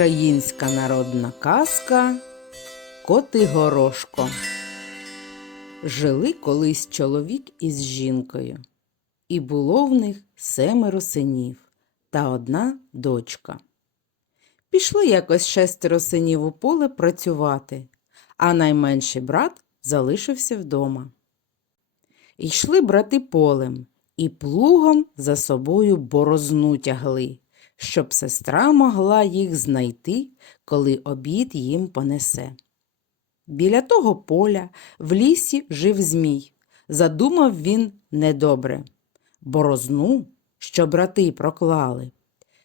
Українська народна казка Котигорошко. Жили колись чоловік із жінкою, і було в них семеро синів та одна дочка. Пішли якось шестеро синів у поле працювати, а найменший брат залишився вдома. Йшли брати полем і плугом за собою борозну тягли, щоб сестра могла їх знайти, коли обід їм понесе. Біля того поля в лісі жив Змій. Задумав він недобре. Борозну, що брати проклали,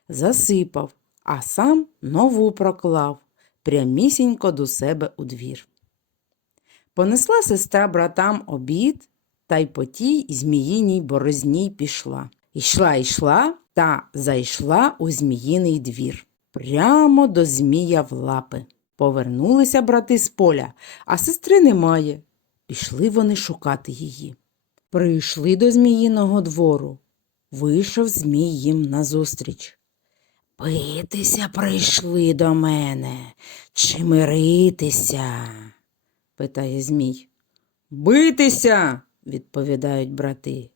засипав, а сам нову проклав прямісінько до себе у двір. Понесла сестра братам обід, та й по тій зміїній борозні пішла. Йшла, йшла та зайшла у зміїний двір. Прямо до змія в лапи. Повернулися брати з поля, а сестри немає. Пішли вони шукати її. Прийшли до зміїного двору. Вийшов змій їм назустріч. Битися прийшли до мене, чи миритися? питає Змій. Битися, відповідають брати.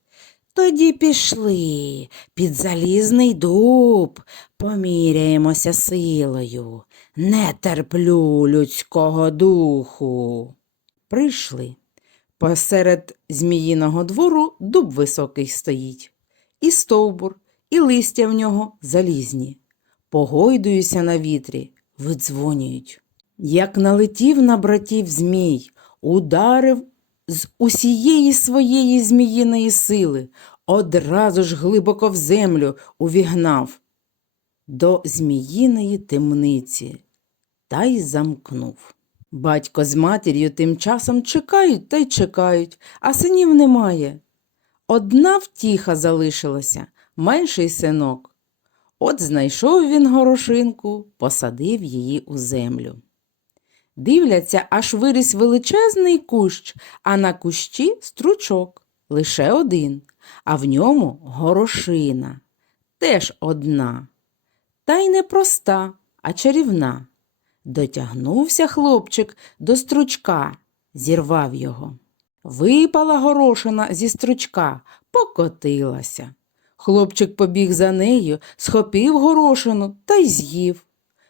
Тоді пішли під залізний дуб, поміряємося силою. Не терплю людського духу. Прийшли. Посеред зміїного двору дуб високий стоїть, і стовбур, і листя в нього залізні. Погойдуюся на вітрі, видзвонюють. Як налетів на братів змій, ударив з усієї своєї зміїної сили, одразу ж глибоко в землю увігнав до зміїної темниці та й замкнув. Батько з матір'ю тим часом чекають та й чекають, а синів немає. Одна втіха залишилася, менший синок. От знайшов він горошинку, посадив її у землю. Дивляться, аж виріс величезний кущ, а на кущі стручок, лише один, а в ньому горошина, теж одна. Та й не проста, а чарівна. Дотягнувся хлопчик до стручка, зірвав його. Випала горошина зі стручка, покотилася. Хлопчик побіг за нею, схопив горошину та й з'їв.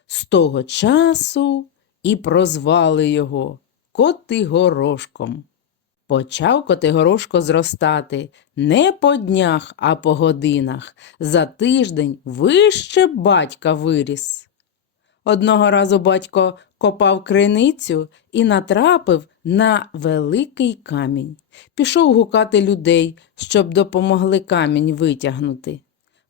З того часу і прозвали його Котигорошком. Почав Котигорошко зростати не по днях, а по годинах. За тиждень вище батька виріс. Одного разу батько копав криницю і натрапив на великий камінь. Пішов гукати людей, щоб допомогли камінь витягнути.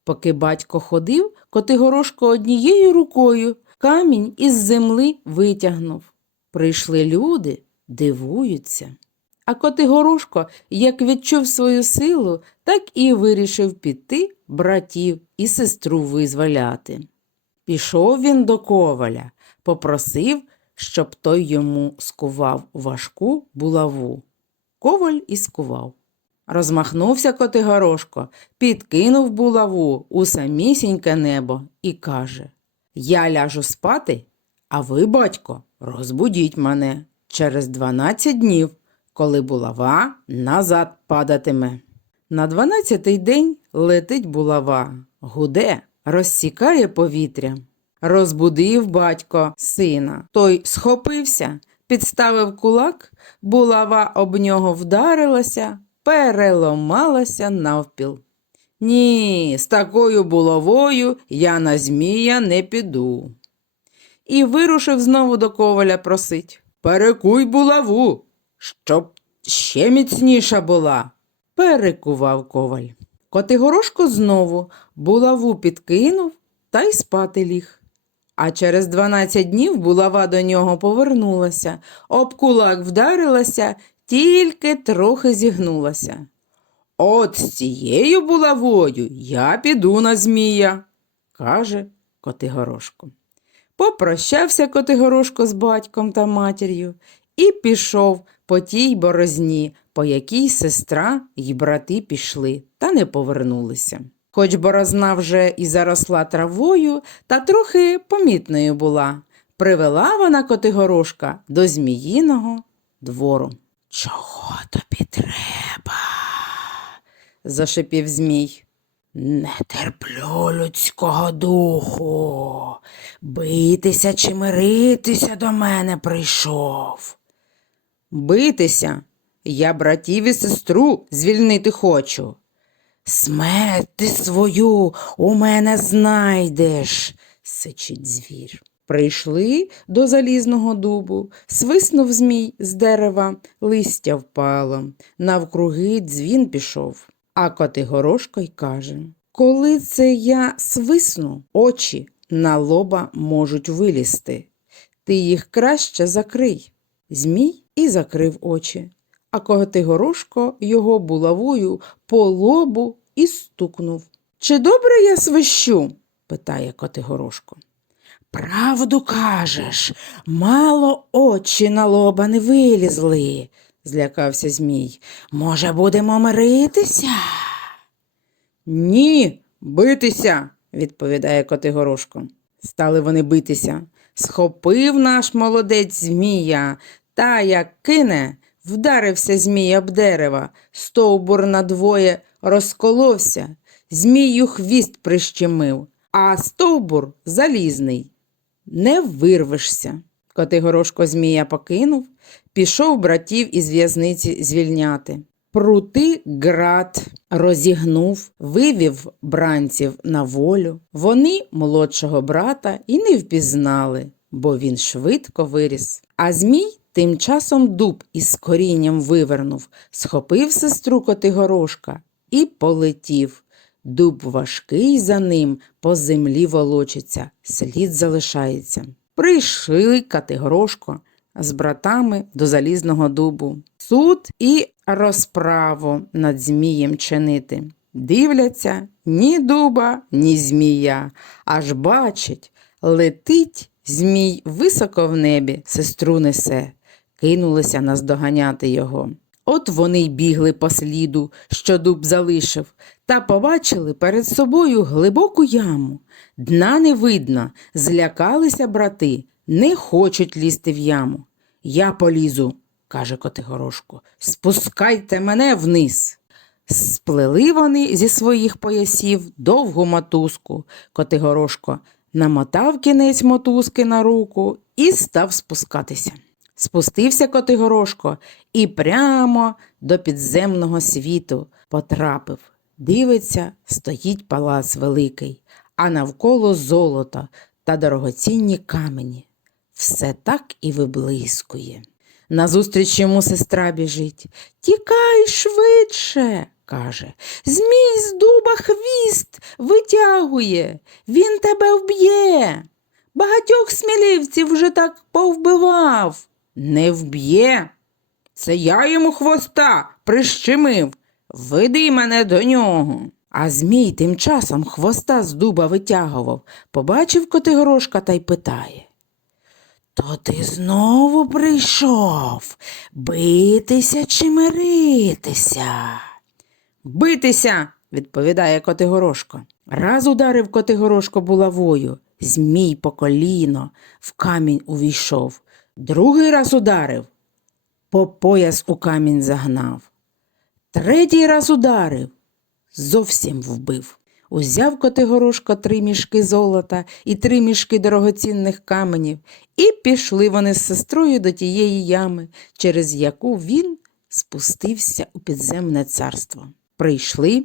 Поки батько ходив, Котигорошко однією рукою камінь із земли витягнув. Прийшли люди, дивуються. А Котигорошко, як відчув свою силу, так і вирішив піти братів і сестру визволяти. Пішов він до коваля, попросив, щоб той йому скував важку булаву. Коваль і скував. Розмахнувся Котигорошко, підкинув булаву у самісіньке небо і каже Я ляжу спати, а ви, батько, розбудіть мене через дванадцять днів, коли булава назад падатиме. На дванадцятий день летить булава, гуде, розсікає повітря. Розбудив батько сина. Той схопився, підставив кулак, булава об нього вдарилася, переломалася навпіл. Ні, з такою булавою я на змія не піду. І вирушив знову до коваля просить Перекуй булаву, щоб ще міцніша була. Перекував коваль. Котигорошко знову булаву підкинув та й спати ліг. А через дванадцять днів булава до нього повернулася, об кулак вдарилася, тільки трохи зігнулася. От з цією булавою я піду на змія, каже Котигорошко. Попрощався Котигорошко з батьком та матір'ю і пішов по тій борозні, по якій сестра й брати пішли та не повернулися. Хоч борозна вже і заросла травою, та трохи помітною була. Привела вона Котигорошка до зміїного двору. Чого тобі треба? Зашипів змій. Не терплю людського духу. Битися чи миритися до мене прийшов. Битися. Я братів і сестру звільнити хочу. Смерть ти свою у мене знайдеш, сичить звір. Прийшли до залізного дубу, свиснув змій з дерева, листя впало. Навкруги дзвін пішов. А Котигорошко й каже Коли це я свисну, очі на лоба можуть вилізти. Ти їх краще закрий. Змій і закрив очі. А Котигорошко його булавою по лобу і стукнув. Чи добре я свищу? питає Котигорошко. Правду кажеш, мало очі на лоба не вилізли, злякався Змій. Може, будемо миритися? Ні, битися, відповідає Котигорошко. Стали вони битися. Схопив наш молодець Змія, та як кине, вдарився Змій об дерева, стовбур надвоє розколовся, Змію хвіст прищемив, а стовбур залізний. Не вирвешся. Котигорошко Змія покинув, пішов братів із в'язниці звільняти. Прути град розігнув, вивів бранців на волю. Вони молодшого брата і не впізнали, бо він швидко виріс. А Змій тим часом дуб із корінням вивернув, схопив сестру Котигорошка і полетів. Дуб важкий за ним по землі волочиться, слід залишається. Прийшли Катигорошко з братами до залізного дубу. Суд і розправу над змієм чинити. Дивляться ні дуба, ні змія, аж бачить, летить змій високо в небі, сестру несе, кинулися наздоганяти його. От вони й бігли по сліду, що дуб залишив, та побачили перед собою глибоку яму. Дна не видно, злякалися брати, не хочуть лізти в яму. Я полізу, каже Котигорошко, спускайте мене вниз. Сплели вони зі своїх поясів довгу мотузку. Котигорошко намотав кінець мотузки на руку і став спускатися. Спустився Котигорошко і прямо до підземного світу потрапив. Дивиться, стоїть палац великий, а навколо золото та дорогоцінні камені. Все так і виблискує. Назустріч йому сестра біжить. Тікай швидше, каже. Змій з дуба хвіст витягує, він тебе вб'є. Багатьох смілівців вже так повбивав. Не вб'є. Це я йому хвоста прищемив. Веди мене до нього. А Змій тим часом хвоста з дуба витягував, побачив Котигорошка та й питає. То ти знову прийшов битися чи миритися? Битися, відповідає Котигорошко. Раз ударив Котигорошко булавою, змій по коліно в камінь увійшов. Другий раз ударив, по пояс у камінь загнав. Третій раз ударив, зовсім вбив. Узяв Котигорошко три мішки золота і три мішки дорогоцінних каменів, і пішли вони з сестрою до тієї ями, через яку він спустився у підземне царство. Прийшли.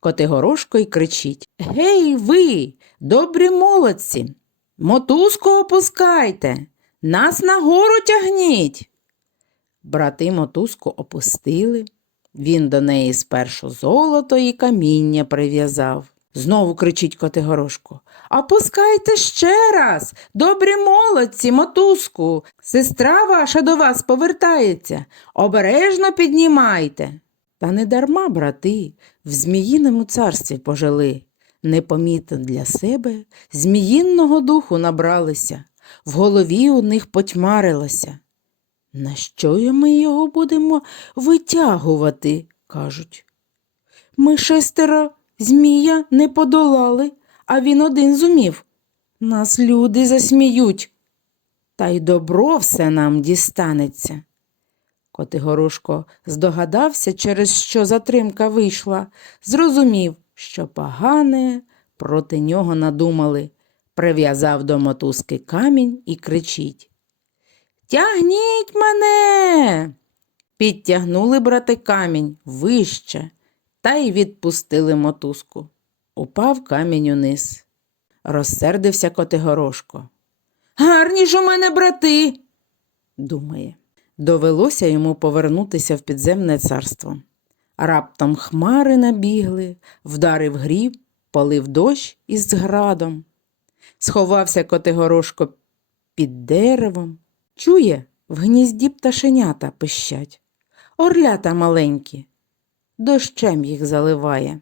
Котигорошко й кричить Гей, ви, добрі молодці, мотузку опускайте, нас нагору тягніть. Брати мотузку опустили. Він до неї спершу золото і каміння прив'язав. Знову кричить Котигорошко. Опускайте ще раз, добрі молодці, мотузку. Сестра ваша до вас повертається. Обережно піднімайте. Та не дарма, брати, в Зміїному царстві пожили. Непомітно для себе зміїнного духу набралися, в голові у них потьмарилося. На що ми його будемо витягувати? кажуть. Ми шестеро Змія не подолали, а він один зумів. Нас люди засміють. Та й добро все нам дістанеться. Котигорошко здогадався, через що затримка вийшла, зрозумів, що погане проти нього надумали, прив'язав до мотузки камінь і кричить. Тягніть мене. Підтягнули брати камінь вище та й відпустили мотузку. Упав камінь униз. Розсердився Котигорошко. Гарні ж у мене брати, думає. Довелося йому повернутися в підземне царство. Раптом хмари набігли, вдарив гріб, полив дощ із градом. Сховався Котигорошко під деревом. Чує, в гнізді пташенята пищать. Орлята маленькі. Дощем їх заливає.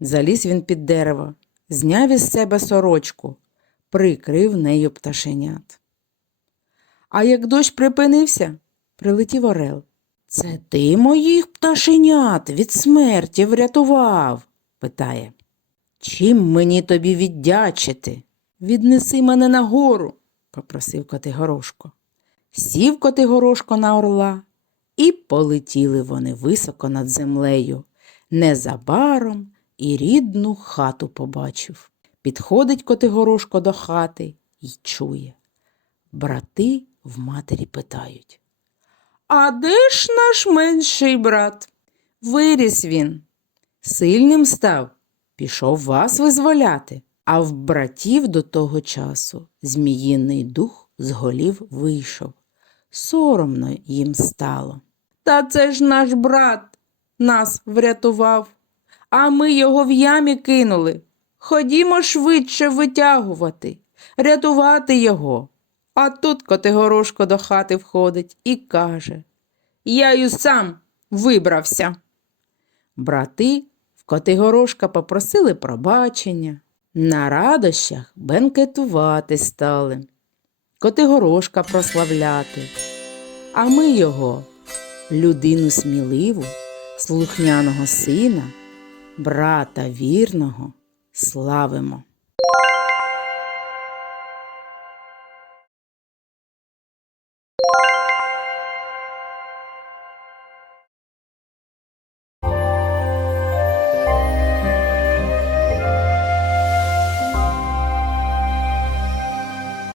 Заліз він під дерево, зняв із себе сорочку, прикрив нею пташенят. А як дощ припинився, прилетів орел. Це ти моїх пташенят від смерті врятував? питає. Чим мені тобі віддячити? Віднеси мене нагору, попросив Котигорошко. Сів Котигорошко на орла, і полетіли вони високо над землею. Незабаром і рідну хату побачив. Підходить Котигорошко до хати й чує. Брати в матері питають. А де ж наш менший брат? Виріс він. Сильним став, пішов вас визволяти. А в братів до того часу зміїний дух з голів вийшов. Соромно їм стало. Та це ж наш брат нас врятував, а ми його в ямі кинули. Ходімо швидше витягувати, рятувати його. А тут Котигорошко до хати входить і каже Я й сам вибрався. Брати в Котигорошка попросили пробачення. На радощах бенкетувати стали, Котигорошка прославляти. А ми його, людину сміливу, слухняного сина, брата вірного, славимо.